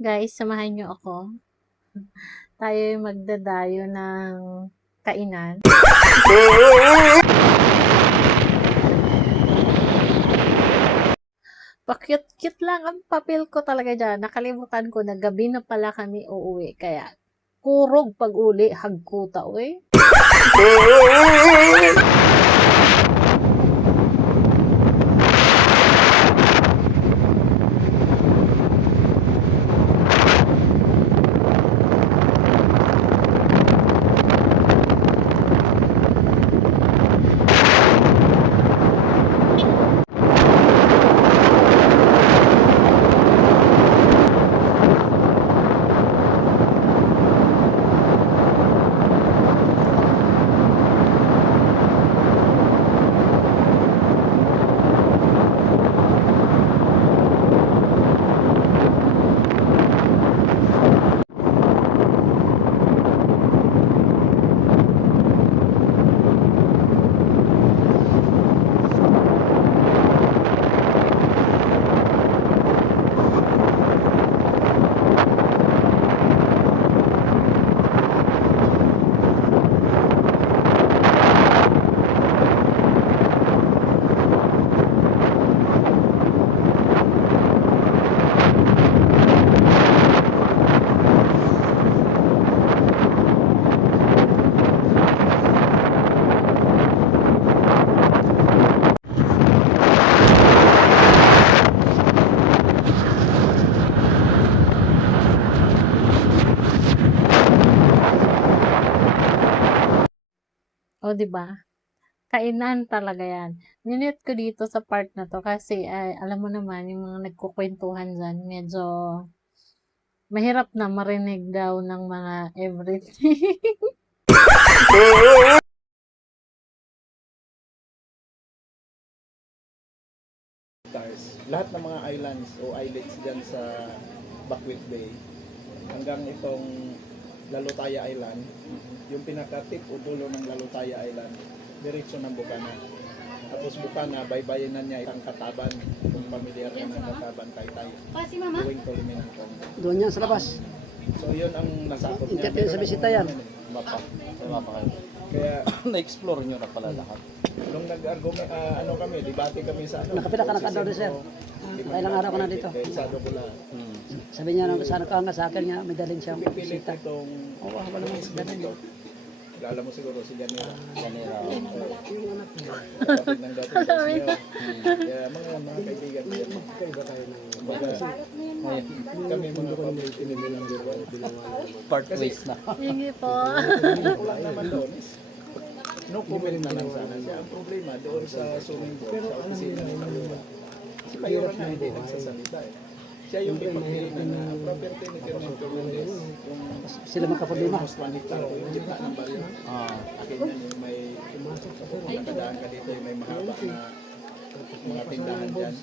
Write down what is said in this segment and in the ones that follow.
Guys, samahan niyo ako. Tayo'y magdadayo ng kainan. Pa-cute-cute lang ang papel ko talaga diyan. Nakalimutan ko na gabi na pala kami uuwi. Kaya kurog pag-uli, hagkuta, uy. O, di ba? Kainan talaga yan. Minute ko dito sa part na to kasi alam mo naman, yung mga nagkukwentuhan dyan, medyo mahirap na marinig daw ng mga everything. Lahat ng mga islands o islets dyan sa Bakwit Bay hanggang itong Lalutaya Island, yung pinaka-tip o dulo ng Lalutaya Island, diretso ng Bukana. Tapos Bukana, baybayinan niya itang Kataban, kung familiar ka ng Kataban, Taytay. Going to Liminantong. Doon yan sa labas. So yun ang nasakop niya. Interview sa bisita yan. Mapa. Mapa kayo. Kaya Na-explore nyo na pala lahat. nung nag-argument, ano kami, debate kami sa ano. Nakapila ka nakador din, sir? Ilang araw ka na dito? Sado ko lang. Sabi niya, sana ka nga sa akin nga, may dalhin siyang Pipilit bisita. itong Oo, wala naman sa dalhin. Kilala mo siguro si Janira. Janira. Kapatid ng dati sa inyo. Kaya mga kaibigan ko yan. Kaiba tayo ng Kami mga public enemy lang dito. Part ways na. Sige po. Ang lang naman doon is no comment na lang sana siya. Ang problema doon sa swimming pool, sa opisina ni Mayora. Si Mayora na hindi nagsasalita eh. Siya yung ipagpilinan na property ni Colonel Fernandez. Yung Sila magkaproblema. almost 1 hectare yung gitna ng baryo. Akin yan yung may nakadaan ka dito yung may mahaba na mga tindahan dyan.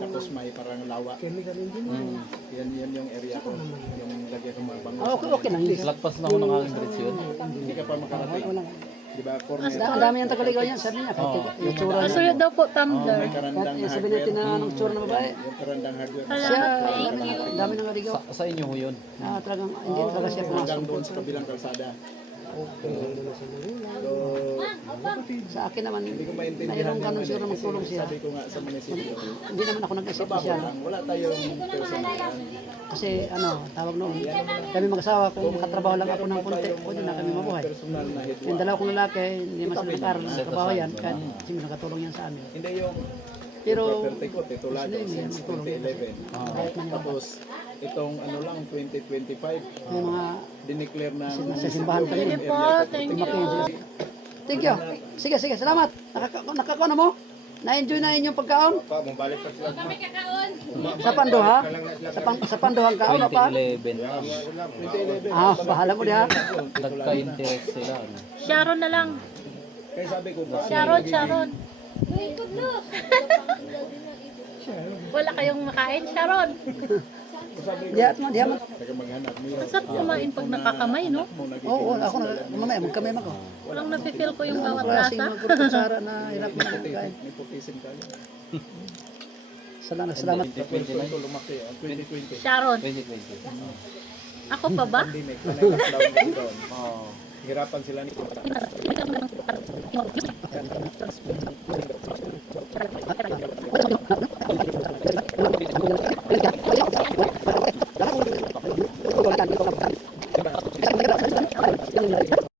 Tapos may parang lawa. Yan yung area ko. Yung lagyan ng mga bangos. Okay lang. Lagpas na ako ng aking diretsyon. Hindi ka pa makarating. Diba? Corner. Ang dami niyang tagaligaw yan, sabi niya. Kahit yung tsura niya. Kasunod daw po, May tumbler. karandang Kahit sabi niya tinanong tsura ng babae. Yung karandang hardware. Siya, ang dami ng naligaw. Sa inyo ho yun. Talagang, hindi talaga siya Hanggang pumasok. doon sa kabilang kalsada. So, Sa akin naman, hindi ko maintindihan mayroong yun, ganun siguro kasi magtulong siya. sabi ko nga sa munisipyo. Hindi naman ako nag-isip Trabaho siya. lang, wala tayong personalan. Kasi tawag noon, kami mag-asawa, kung makatrabaho lang ako ng konti, pwede na kami mabuhay. Personal na hit. Yung dalawa kong lalaki, hindi man sila nag-aral ng trabaho yan, kahit hindi nakatulong yan sa amin. Hindi yung Pero, property ko, titulado since 2011. Tapos, itong ano lang, 2025, may mga dineclare na sa simbahan kami. Sige po, thank you. Thank you. Sige, sige, salamat. Nakakaon na mo? Na-enjoy na inyong pagkaon? Sa Pandoha? Sa Pandohang kaon na pa? 2011. Bahala mo diha. Nagka-interest sila. Ano? Sharon na lang. kaya sabi ko ba, Sharon. Wala kayong makain, Sharon. Diha mo, diha mo. taga maghanap mo yun. Masarap kumain pag nakakamay, no? Oo, ako na, mamaya, magkamay ako. Walang nafe-feel ko yung bawat Wala lasa. kasing magkutsara na hirap na magkain. May putisin ka. Salamat, salamat. Sa pwesto ito lumaki, 2020. Sharon, 2020. ako pa ba? Pandemic, lockdown kasi doon. Oo. Hirapan sila ni